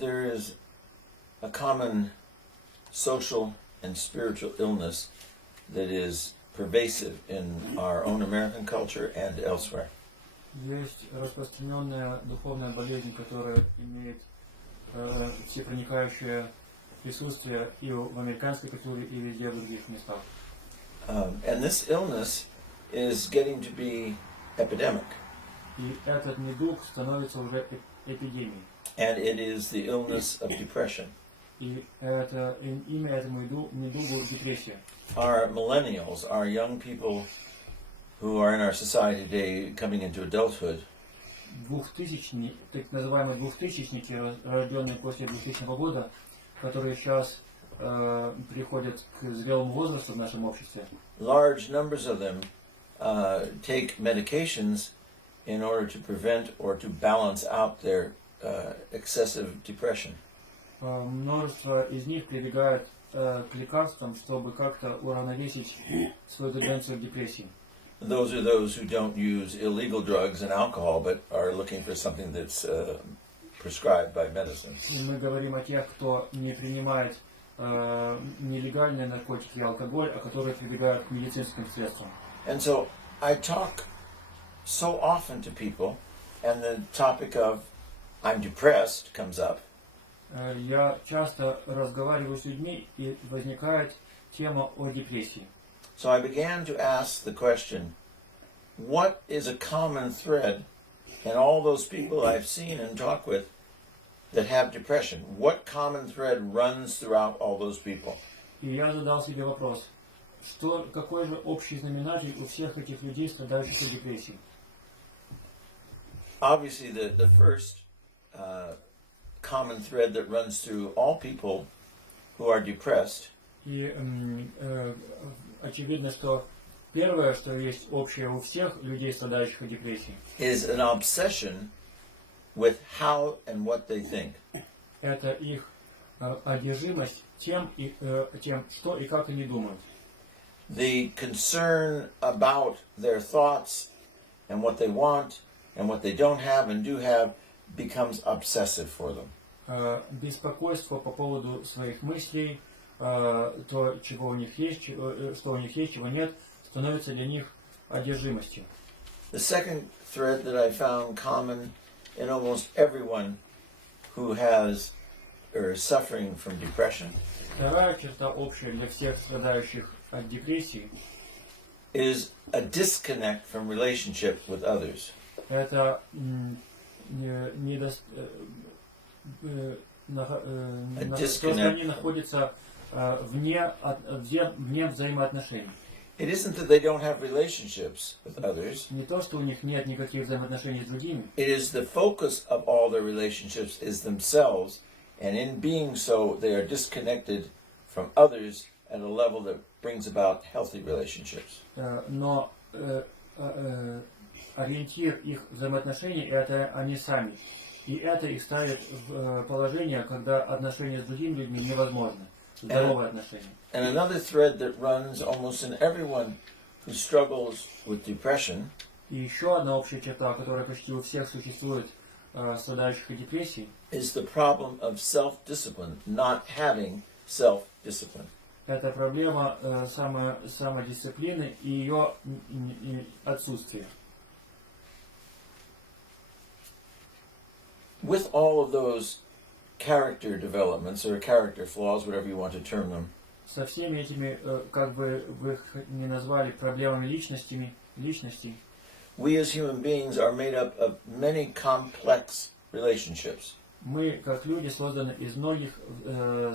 There is a common social and spiritual illness that is pervasive in our own American culture and elsewhere. Есть распространенная духовная болезнь, которая имеет всепроникающее присутствие и в американской культуре, и везде в других местах. And this illness is getting to be epidemic. И этот недуг становится уже эпидемией. And it is the illness of depression. И это имя этому недугу депрессия. Our millennials, our young people who are in our society today coming into adulthood, Так называемые двухтысячники, рожденные после 2000 года, которые сейчас приходят к зрелому возрасту в нашем обществе. Large numbers of them take medications in order to prevent or to balance out their excessive depression. Множество из них прибегают к лекарствам, чтобы как-то уравновесить свою тенденцию к депрессии. Those are those who don't use illegal drugs and alcohol, but are looking for something that's prescribed by medicine. Мы говорим о тех, кто не принимает нелегальные наркотики и алкоголь, а которые прибегают к медицинским средствам. And so I talk so often to people, and the topic of I'm depressed comes up. Я часто разговариваю с людьми, и возникает тема о депрессии. So I began to ask the question, what is a common thread in all those people I've seen and talked with that have depression? What common thread runs throughout all those people? И я задал себе вопрос, какой же общий знаменатель у всех этих людей, страдающих от депрессии? Obviously, the first common thread that runs through all people who are depressed И очевидно, что первое, что есть общее у всех людей, страдающих от депрессии, is an obsession with how and what they think. Это их одержимость тем, что и как они думают. The concern about their thoughts and what they want and what they don't have and do have becomes obsessive for them. Беспокойство по поводу своих мыслей, то, чего у них есть, что у них есть, чего нет, становится для них одержимостью. The second thread that I found common in almost everyone who has or is suffering from depression Вторая черта общая для всех страдающих от депрессии is a disconnect from relationship with others. это что они находятся вне взаимоотношений. It isn't that they don't have relationships with others. Не то, что у них нет никаких взаимоотношений с другими. It is the focus of all their relationships is themselves, and in being so, they are disconnected from others at a level that brings about healthy relationships. Но ориентир их взаимоотношений – это они сами. И это их ставит в положение, когда отношения с другими людьми невозможны. Здоровые отношения. And another thread that runs almost in everyone who struggles with depression И еще одна общая черта, которая почти у всех существует, страдающих от депрессии, is the problem of self-discipline, not having self-discipline. это проблема самодисциплины и ее отсутствие. With all of those character developments or character flaws, whatever you want to term them, Со всеми этими, как бы вы их ни назвали, проблемами личностей, we as human beings are made up of many complex relationships. мы, как люди, созданы из многих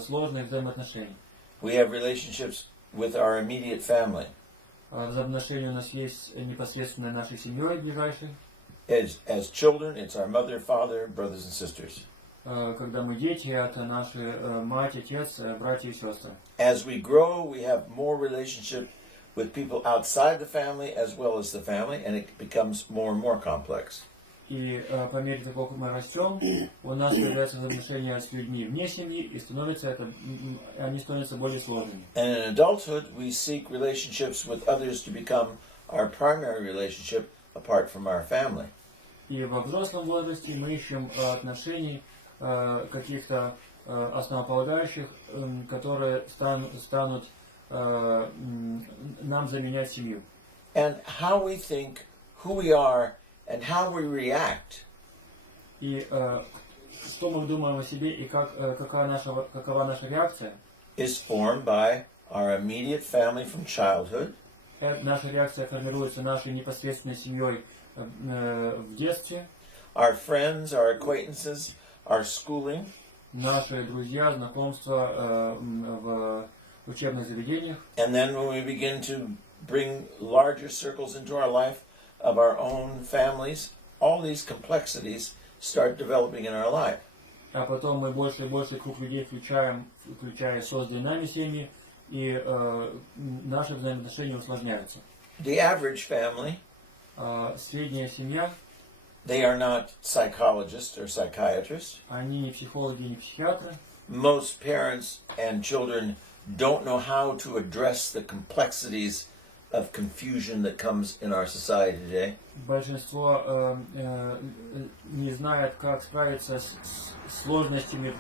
сложных взаимоотношений. We have relationships with our immediate family. Взаимоотношения у нас есть непосредственно нашей семьей ближайшей. As children, it's our mother, father, brothers and sisters. Когда мы дети, это наши мать, отец, братья и сестры. As we grow, we have more relationship with people outside the family as well as the family, and it becomes more and more complex. И по мере того, как мы растем, у нас появляются взаимоотношения с людьми вне семьи, и они становятся более сложными. And in adulthood, we seek relationships with others to become our primary relationship apart from our family. И во взрослом возрасте мы ищем отношений каких-то основополагающих, которые станут нам заменять семью. And how we think, who we are, and how we react И что мы думаем о себе и какова наша реакция, is formed by our immediate family from childhood, наша реакция формируется нашей непосредственной семьей в детстве, our friends, our acquaintances, our schooling, наши друзья, знакомства в учебных заведениях. and then when we begin to bring larger circles into our life of our own families, all these complexities start developing in our life. А потом мы больше и больше круг людей включая созданные нами семьи, и наши взаимоотношения усложняются. The average family, Средняя семья, they are not psychologists or psychiatrists. они не психологи, не психиатры. Most parents and children don't know how to address the complexities of confusion that comes in our society today. Большинство не знает, как справиться с сложностями,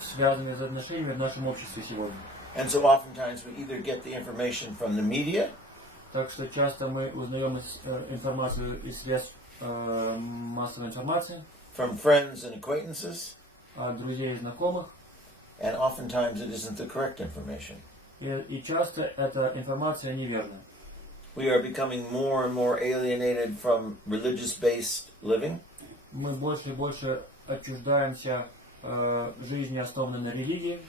связанными с отношениями в нашем обществе сегодня. And so oftentimes we either get the information from the media, Так что часто мы узнаем информацию из средств массовой информации, from friends and acquaintances, от друзей и знакомых, and oftentimes it isn't the correct information. и часто эта информация неверна. We are becoming more and more alienated from religious-based living. Мы больше и больше отчуждаемся жизни, основанной на религии.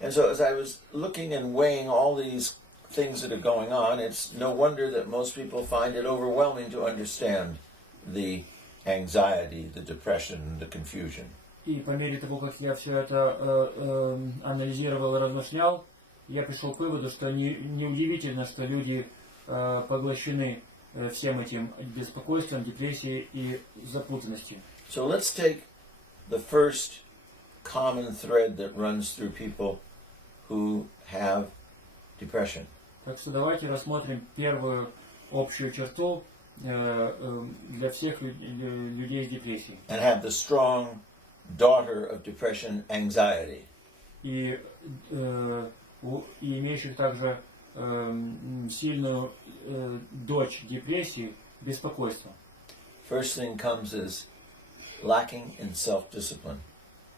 And so as I was looking and weighing all these things that are going on, it's no wonder that most people find it overwhelming to understand the anxiety, the depression, the confusion. И по мере того, как я все это анализировал и размышлял, я пришел к выводу, что неудивительно, что люди поглощены всем этим беспокойством, депрессией и запутанностью. So let's take the first common thread that runs through people who have depression. Так что давайте рассмотрим первую общую черту для всех людей с депрессией. And have the strong daughter of depression, anxiety. И имеющих также сильную дочь депрессии, беспокойство. First thing comes is lacking in self-discipline.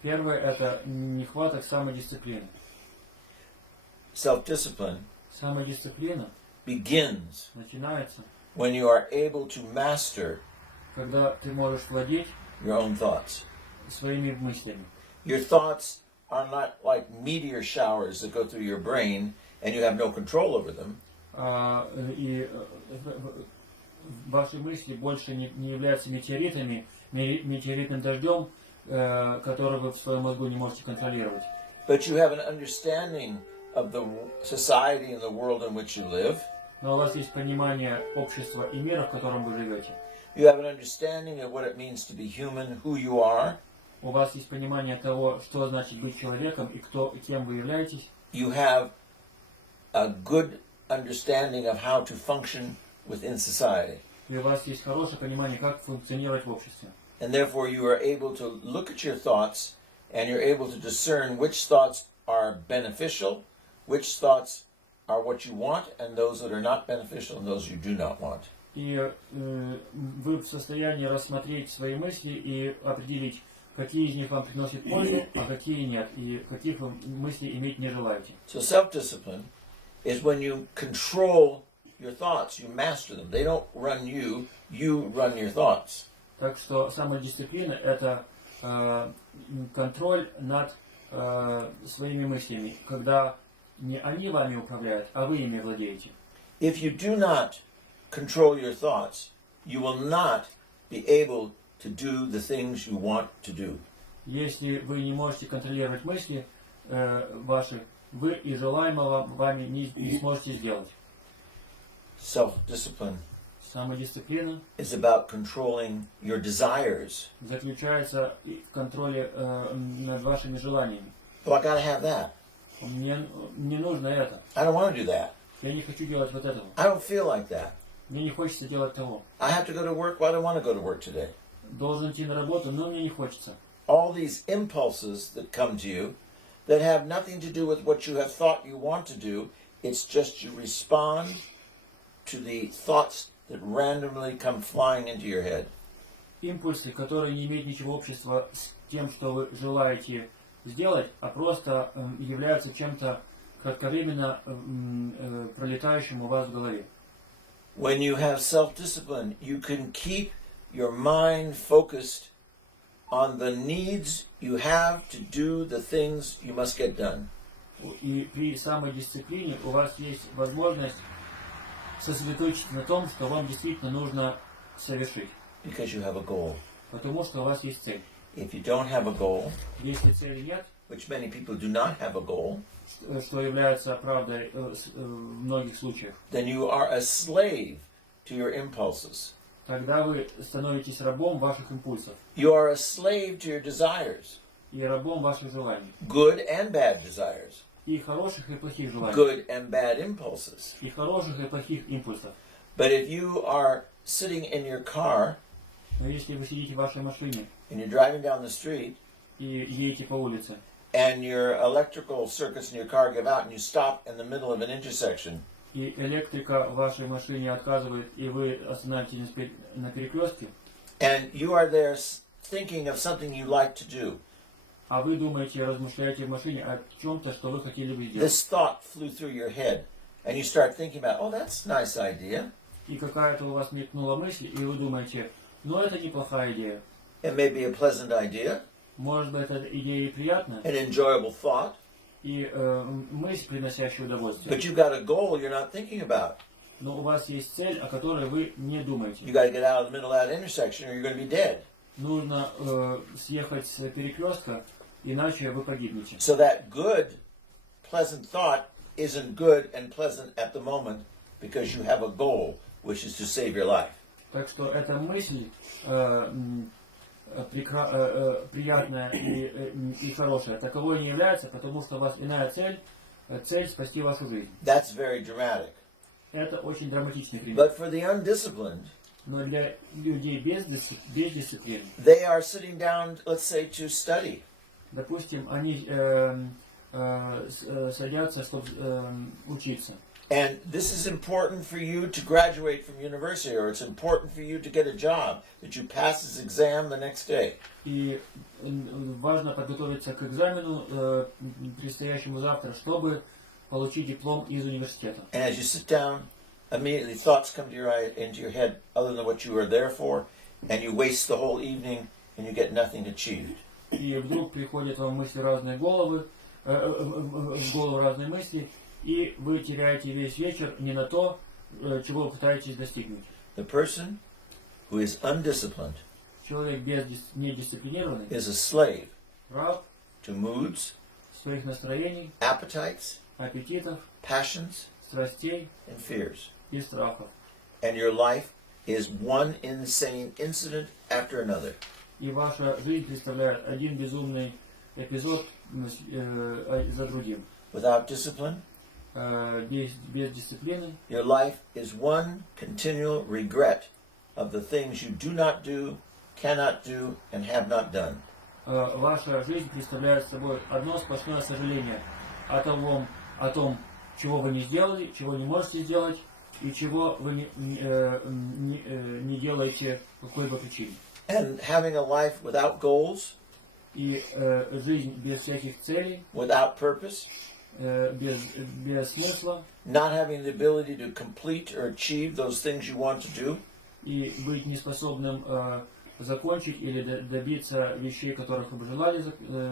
Первое – это нехваток самодисциплины. Self-discipline Самодисциплина begins начинается, when you are able to master когда ты можешь владеть your own thoughts. своими мыслями. Your thoughts are not like meteor showers that go through your brain and you have no control over them. И ваши мысли больше не являются метеоритным дождем, который вы в своем мозгу не можете контролировать. But you have an understanding of the society and the world in which you live. Но у вас есть понимание общества и мира, в котором вы живете. You have an understanding of what it means to be human, who you are. У вас есть понимание того, что значит быть человеком и кем вы являетесь. You have a good understanding of how to function within society. И у вас есть хорошее понимание, как функционировать в обществе. And therefore you are able to look at your thoughts and you're able to discern which thoughts are beneficial, which thoughts are what you want, and those that are not beneficial and those you do not want. И вы в состоянии рассмотреть свои мысли и определить, какие из них вам приносят пользу, а какие нет, и каких вы мыслей иметь не желаете. So self-discipline is when you control your thoughts, you master them. They don't run you, you run your thoughts. Так что самодисциплина – это контроль над своими мыслями, когда не они вами управляют, а вы ими владеете. If you do not control your thoughts, you will not be able to do the things you want to do. Если вы не можете контролировать мысли ваши, вы и желаемого вами не сможете сделать. Self-discipline Самодисциплина is about controlling your desires. заключается в контроле над вашими желаниями. Oh, I gotta have that. Мне нужно это. I don't want to do that. Я не хочу делать вот этого. I don't feel like that. Мне не хочется делать того. I have to go to work. Well, I don't want to go to work today. Должен идти на работу, но мне не хочется. all these impulses that come to you that have nothing to do with what you have thought you want to do. It's just you respond to the thoughts that randomly come flying into your head. Импульсы, которые не имеют ничего общего с тем, что вы желаете сделать, а просто являются чем-то кратковременно пролетающим у вас в голове. When you have self-discipline, you can keep your mind focused on the needs you have to do the things you must get done. И при самодисциплине у вас есть возможность сосредоточиться на том, что вам действительно нужно совершить. Because you have a goal. Потому что у вас есть цель. If you don't have a goal, Если цели нет, which many people do not have a goal, что является правдой в многих случаях, then you are a slave to your impulses. тогда вы становитесь рабом ваших импульсов You are a slave to your desires, и рабом ваших желаний. good and bad desires, И хороших, и плохих желаний. good and bad impulses. И хороших, и плохих импульсов. But if you are sitting in your car Но если вы сидите в вашей машине and you're driving down the street и едете по улице, and your electrical circuits in your car give out and you stop in the middle of an intersection, и электрика в вашей машине отказывает, и вы останавливаетесь на перекрестке, and you are there thinking of something you like to do, а вы думаете, размышляете в машине о чем-то, что вы хотели бы сделать. this thought flew through your head and you start thinking about, oh, that's a nice idea. И какая-то у вас мелькнула мысль, и вы думаете, ну это неплохая идея. It may be a pleasant idea, Может быть, эта идея и приятная, an enjoyable thought, и мысль, приносящая удовольствие. but you've got a goal you're not thinking about. Но у вас есть цель, о которой вы не думаете. You got to get out of the middle of that intersection or you're going to be dead. Нужно съехать с перекрестка, иначе вы погибнете. So that good, pleasant thought isn't good and pleasant at the moment because you have a goal, which is to save your life. Так что эта мысль приятная и хорошая таковой не является, потому что у вас иная цель, цель спасти вашу жизнь. That's very dramatic. Это очень драматичный пример. But for the undisciplined, Но для людей без дисциплины, they are sitting down, let's say, to study. допустим, они садятся, чтобы учиться. And this is important for you to graduate from university, or it's important for you to get a job, that you pass this exam the next day. И важно подготовиться к экзамену, предстоящему завтра, чтобы получить диплом из университета. And as you sit down, immediately thoughts come to into your head other than what you were there for, and you waste the whole evening and you get nothing achieved. И вдруг приходят вам мысли разные головы, в голову разные мысли, и вы теряете весь вечер не на то, чего вы пытаетесь достигнуть. The person who is undisciplined Человек недисциплинированный, is a slave раб to moods, своих настроений, appetites, аппетитов, passions, страстей and fears. и страхов. And your life is one insane incident after another. И ваша жизнь представляет один безумный эпизод за другим. Without discipline, Без дисциплины your life is one continual regret of the things you do not do, cannot do, and have not done. ваша жизнь представляет собой одно сплошное сожаление о том, чего вы не сделали, чего не можете сделать и чего вы не делаете по какой-либо причине. And having a life without goals, И жизнь без всяких целей, without purpose, без смысла, not having the ability to complete or achieve those things you want to do, и быть неспособным закончить или добиться вещей, которых вы бы желали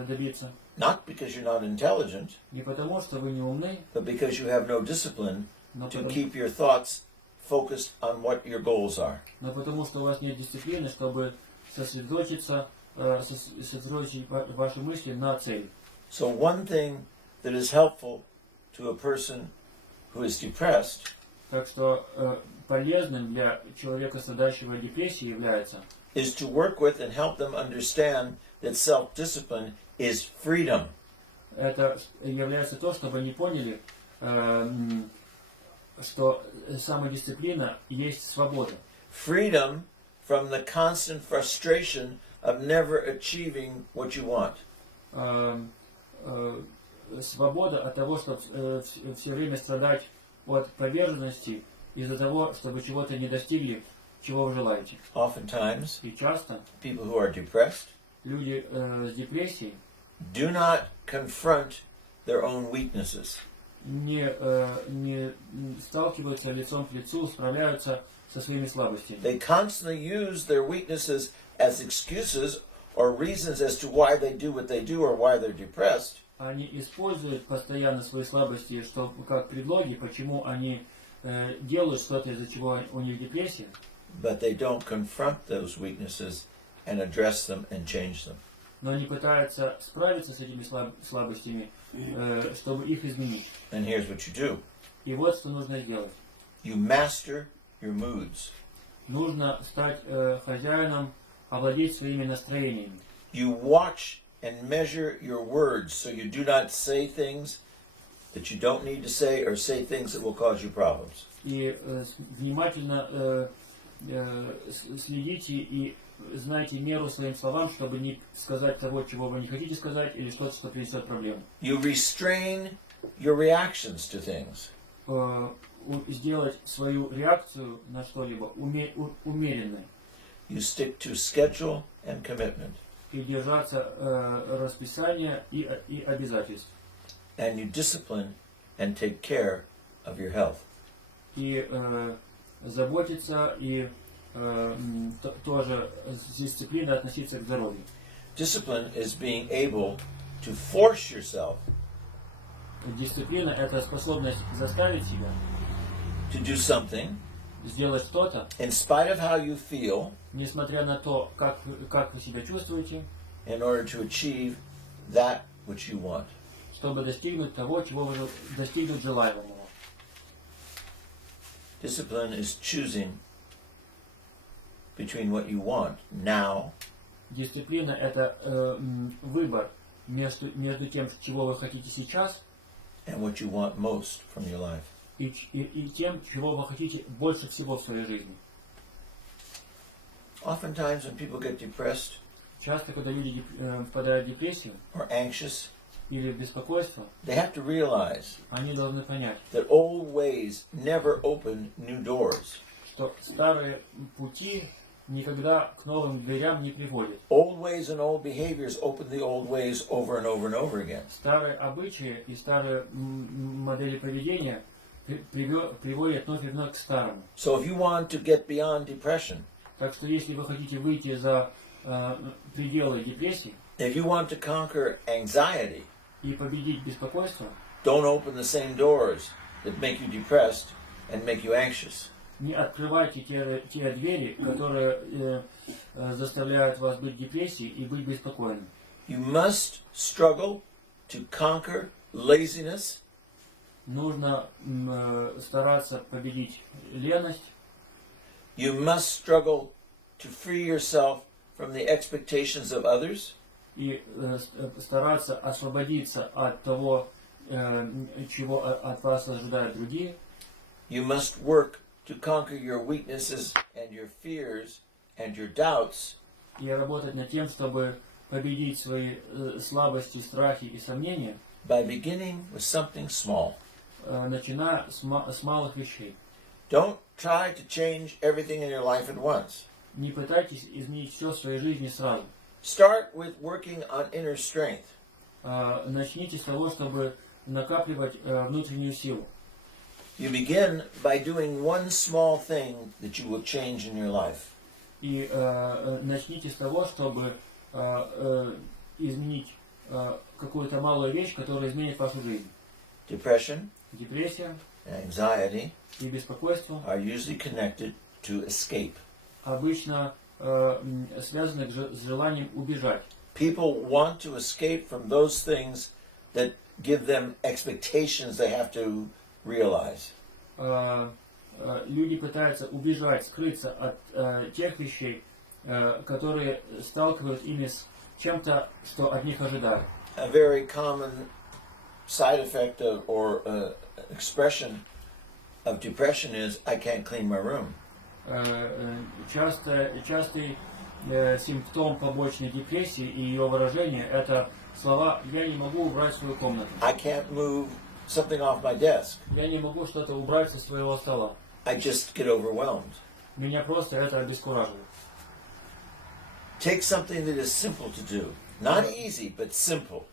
добиться. not because you're not intelligent, Не потому, что вы не умны, but because you have no discipline но to потому, keep your thoughts focused on what your goals are. но потому что у вас нет дисциплины, чтобы сосредоточить ваши мысли на цели. So one thing that is helpful to a person who is depressed Так что полезным для человека, страдающего депрессией, является is to work with and help them understand that self-discipline is freedom. это является то, чтобы они поняли, что самодисциплина есть свобода. Freedom from the constant frustration of never achieving what you want. Свобода от того, чтобы все время страдать от поверженности из-за того, чтобы чего-то не достигли, чего вы желаете. Oftentimes, И часто people who are depressed люди с депрессией do not confront their own weaknesses. не сталкиваются лицом к лицу, справляются со своими слабостями. They constantly use their weaknesses as excuses or reasons as to why they do what they do or why they're depressed. Они используют постоянно свои слабости как предлоги, почему они делают что-то, из-за чего у них депрессия. But they don't confront those weaknesses and address them and change them. Но они пытаются справиться с этими слабостями, чтобы их изменить. And here's what you do. И вот что нужно сделать. You master your moods. Нужно стать хозяином, овладеть своими настроениями. You watch and measure your words so you do not say things that you don't need to say or say things that will cause you problems. И внимательно следите и знайте меру своим словам, чтобы не сказать того, чего вы не хотите сказать, или что-то, что принесет проблему. You restrain your reactions to things. Сделать свою реакцию на что-либо умеренной. You stick to schedule and commitment. И держаться расписания и обязательств. And you discipline and take care of your health. И заботиться, и тоже с дисциплиной относиться к здоровью. Discipline is being able to force yourself Дисциплина – это способность заставить себя to do something сделать что-то, in spite of how you feel несмотря на то, как вы себя чувствуете, in order to achieve that which you want. чтобы достигнуть того, чего вы достигнуть желаемого. Discipline is choosing between what you want now Дисциплина – это выбор между тем, чего вы хотите сейчас, and what you want most from your life. и тем, чего вы хотите больше всего в своей жизни. Oftentimes when people get depressed Часто, когда люди впадают в депрессию or anxious, или в беспокойство, they have to realize они должны понять, that old ways never open new doors. что старые пути никогда к новым дверям не приводят. Old ways and old behaviors open the old ways over and over and over again. Старые обычаи и старые модели поведения приводят вновь и вновь к старому. So if you want to get beyond depression, Так что если вы хотите выйти за пределы депрессии if you want to conquer anxiety, и победить беспокойство, don't open the same doors that make you depressed and make you anxious. не открывайте те двери, которые заставляют вас быть в депрессии и быть беспокойным. You must struggle to conquer laziness. Нужно стараться победить леность. You must struggle to free yourself from the expectations of others. И стараться освободиться от того, чего от вас ожидают другие. You must work to conquer your weaknesses and your fears and your doubts. И работать над тем, чтобы победить свои слабости, страхи и сомнения, By beginning with something small. начиная с малых вещей. Don't try to change everything in your life at once. Не пытайтесь изменить все в своей жизни сразу. Start with working on inner strength. Начните с того, чтобы накапливать внутреннюю силу. You begin by doing one small thing that you will change in your life. И начните с того, чтобы изменить какую-то малую вещь, которая изменит вашу жизнь. Depression Депрессия and anxiety и беспокойство are usually connected to escape. обычно связаны с желанием убежать. People want to escape from those things that give them expectations they have to realize. Люди пытаются убежать, скрыться от тех вещей, которые сталкивают ими с чем-то, что от них ожидают. A very common side effect of, or expression of depression is, I can't clean my room. Частый симптом побочной депрессии и ее выражение — это слова «я не могу убрать свою комнату», I can't move something off my desk. «я не могу что-то убрать со своего стола». I just get overwhelmed. Меня просто это обескураживает. Take something that is simple to do. Not easy, but simple.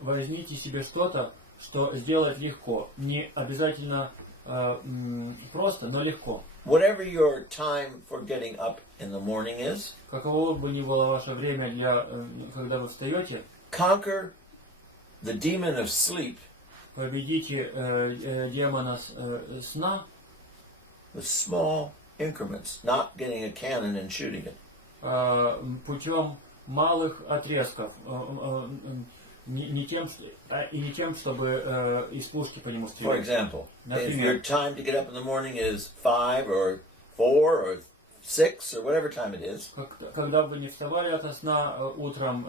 Возьмите себе что-то, что сделать легко. Не обязательно просто, но легко. Whatever your time for getting up in the morning is, Каково бы ни было ваше время, когда вы встаете, conquer the demon of sleep победите демона сна with small increments, not getting a cannon and shooting it. Путем малых отрезков, не тем, чтобы из пушки по нему For стрелять. example, if Например, your time to get up in the morning is 5 or 4 or 6 or whatever time it is, когда бы не вставали ото сна утром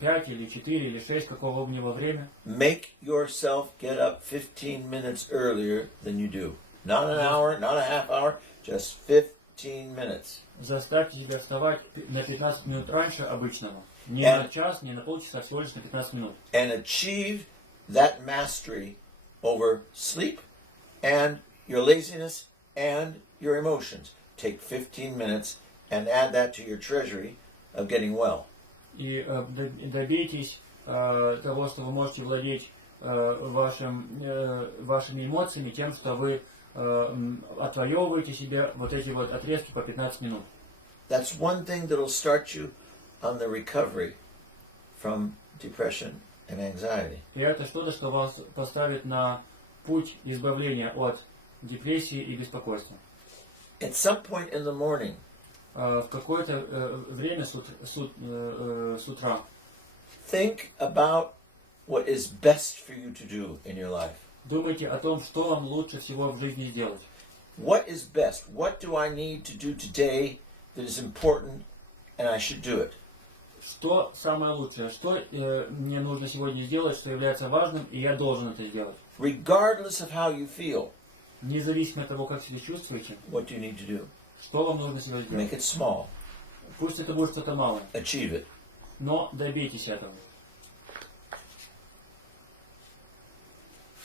5 или 4 или 6, какого бы ни во время, make yourself get up 15 minutes earlier than you do. Not an hour, not a half hour, just 15 minutes. заставьте себя вставать на 15 минут раньше обычного. Не на час, не на полчаса, всего лишь на 15 минут. And achieve that mastery over sleep and your laziness and your emotions. Take 15 minutes and add that to your treasury of getting well. И добейтесь того, что вы можете владеть вашими эмоциями тем, что вы отвоевываете себе вот эти вот отрезки по 15 минут. That's one thing that will start you on the recovery from depression and anxiety. И это что-то, что вас поставит на путь избавления от депрессии и беспокойства. At some point in the morning, В какое-то время с утра think about what is best for you to do in your life. думайте о том, что вам лучше всего в жизни сделать. What is best? What do I need to do today that is important and I should do it? Что самое лучшее? Что мне нужно сегодня сделать, что является важным, и я должен это сделать? Regardless of how you feel, Независимо от того, как себя чувствуете, what do you need to do? что вам нужно сегодня сделать? Make it small. Пусть это будет что-то малое, Achieve it. но добейтесь этого.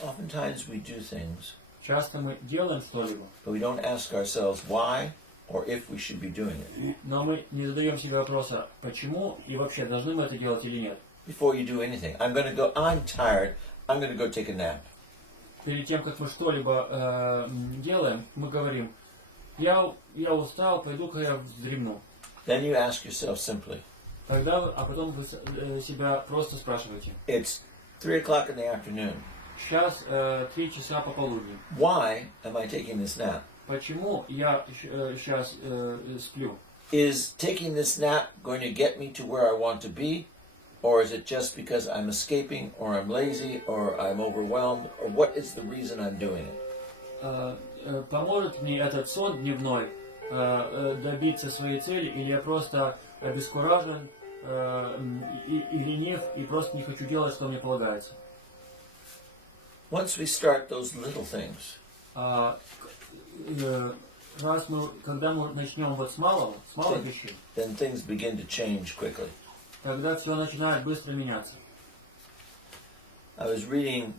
Oftentimes we do things, Часто мы делаем что-либо, but we don't ask ourselves why or if we should be doing it. но мы не задаем себе вопроса, почему и вообще должны мы это делать или нет. Before you do anything, I'm tired, I'm going to go take a nap. Перед тем, как мы что-либо делаем, мы говорим, я устал, пойду-ка я вздремну. Then you ask yourself simply, А потом вы себя просто спрашиваете. it's 3 o'clock in the afternoon. Сейчас 3 часа пополудни. Why am I taking this nap? Почему я сейчас сплю? Is taking this nap going to get me to where I want to be? Or is it just because I'm escaping, or I'm lazy, or I'm overwhelmed, or what is the reason I'm doing it? Поможет мне этот сон дневной добиться своей цели, или я просто обескуражен и ленив, и просто не хочу делать, что мне полагается? Once we start those little things, Когда мы начнем вот с малых вещей, then things begin to change quickly. тогда все начинает быстро меняться. I was reading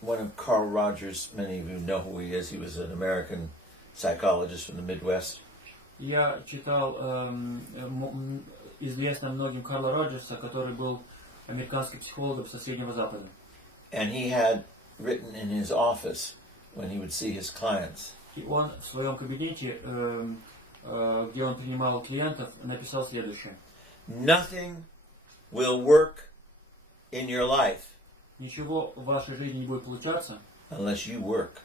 one of Carl Rogers, many of you know who he is. He was an American psychologist from the Midwest. Я читал известного многим Карла Роджерса, который был американским психологом со Среднего Запада. And he had written in his office when he would see his clients. И он в своем кабинете, где он принимал клиентов, написал следующее. Nothing will work in your life Ничего в вашей жизни не будет получаться, unless you work.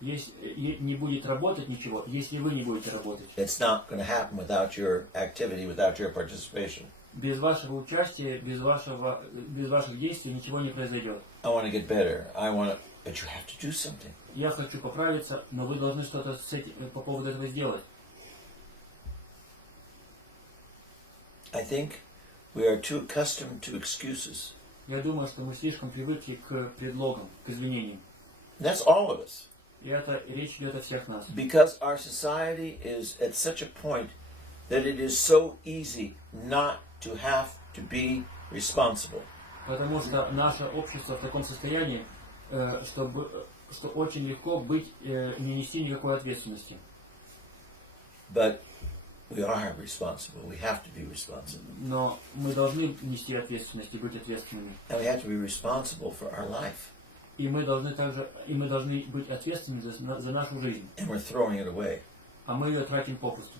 Не будет работать ничего, если вы не будете работать. It's not going to happen without your activity, without your participation. Без вашего участия, без ваших действий ничего не произойдет. I want to get better. But you have to do something. Я хочу поправиться, но вы должны что-то по поводу этого сделать. I think we are too accustomed to excuses. Я думаю, что мы слишком привыкли к предлогам, к извинениям. And that's all of us. И это речь идет о всех нас. Because our society is at such a point that it is so easy not to have to be responsible. Потому что наше общество в таком состоянии, что очень легко быть, не нести никакой ответственности. But we are responsible. We have to be responsible. Но мы должны нести ответственность и быть ответственными. And we have to be responsible for our life. И мы должны быть ответственными за нашу жизнь. And we're throwing it away. А мы ее тратим попусту.